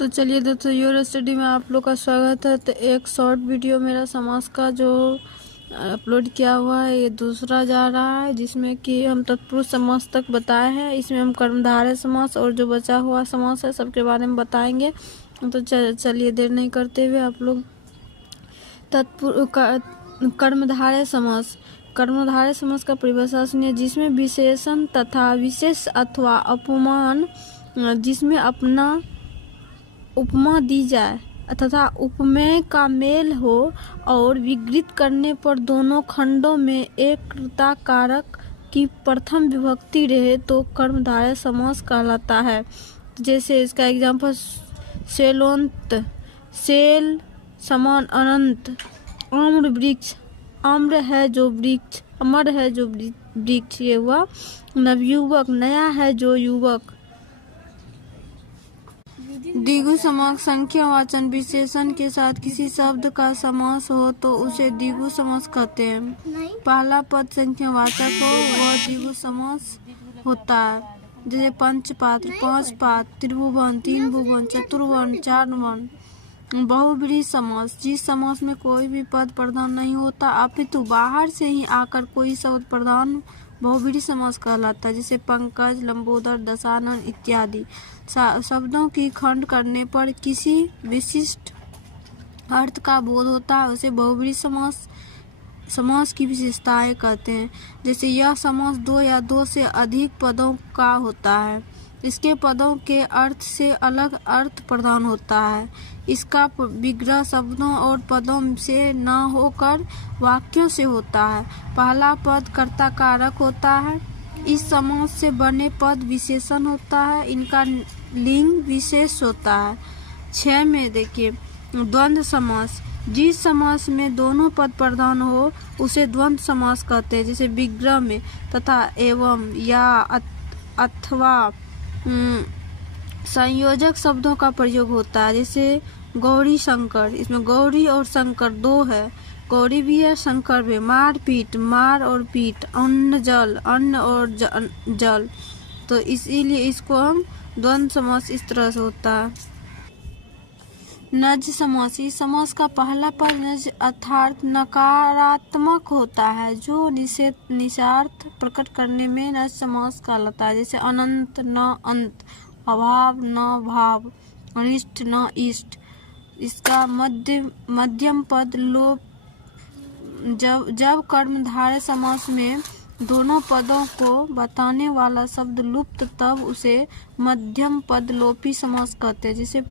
तो चलिए दोस्तों, योर स्टडी में आप लोग का स्वागत है। तो एक शॉर्ट वीडियो मेरा समास का जो अपलोड किया हुआ है, ये दूसरा जा रहा है, जिसमें कि हम तत्पुरुष समास तक बताए हैं। इसमें हम कर्मधारय समास और जो बचा हुआ समास है सबके बारे में बताएंगे। तो चलिए देर नहीं करते हुए आप लोग कर्मधारय समास। कर्मधारय समास का परिभाषा सुनिए, जिसमें विशेषण तथा विशेष अथवा उपमान, जिसमें अपना उपमा दी जाए तथा उपमेय का मेल हो और विग्रहित करने पर दोनों खंडों में एकता कारक की प्रथम विभक्ति रहे तो कर्मधारय समास कहलाता है। जैसे इसका एग्जाम्पल, सेलोन्त, सेल समान अनंत, आम्र वृक्ष, आम्र है जो वृक्ष, अमर है जो वृक्ष, ये हुआ नवयुवक, नया है जो युवक। द्विगु समास संख्यावाचन विशेषण के साथ किसी शब्द का समास हो तो उसे द्विगु समास कहते हैं। पहला पद संख्यावाचक हो वह द्विगु समास होता है। जैसे पंचपात्र, पांच पात्र, त्रिभुवन, तीन भुवन, चतुर्वर्ण, चार वर्ण। बहुव्रीहि समास, जिस समास में कोई भी पद प्रधान नहीं होता अपितु बाहर से ही आकर कोई शब्द प्रधान बहुव्रीहि समास कहलाता है। जैसे पंकज, लंबोदर, दशानन इत्यादि। शब्दों की खंड करने पर किसी विशिष्ट अर्थ का बोध होता है, उसे बहुव्रीहि समास की विशेषताएं कहते हैं। जैसे यह समास दो या दो से अधिक पदों का होता है। इसके पदों के अर्थ से अलग अर्थ प्रदान होता है। इसका विग्रह शब्दों और पदों से न होकर वाक्यों से होता है। पहला पद कर्ता कारक होता है। इस समास से बने पद विशेषण होता है। इनका लिंग विशेष होता है। 6 में देखिए, द्वंद्व समास, जिस समास में दोनों पद प्रधान हो उसे द्वंद्व समास कहते हैं। जैसे विग्रह में तथा, एवं, या, अथवा संयोजक शब्दों का प्रयोग होता है। जैसे गौरी शंकर, इसमें गौरी और शंकर दो है, गौरी भी है शंकर भी। मार पीट, मार और पीट। अन्न जल, अन्न और जल। तो इसीलिए इसको हम द्वंद्व समास इस तरह से होता है। नज समास, इस समास का पहला पद नज अर्थात नकारात्मक होता है, जो निषेधार्थ प्रकट करने में नज समास कहलाता है। जैसे अनंत न अंत, अभाव न भाव, अनिष्ट न इष्ट। इसका मध्यम पद लोप, जब कर्मधारय समास में दोनों पदों को बताने वाला शब्द लुप्त तब उसे मध्यम पद लोपी समास कहते हैं। जैसे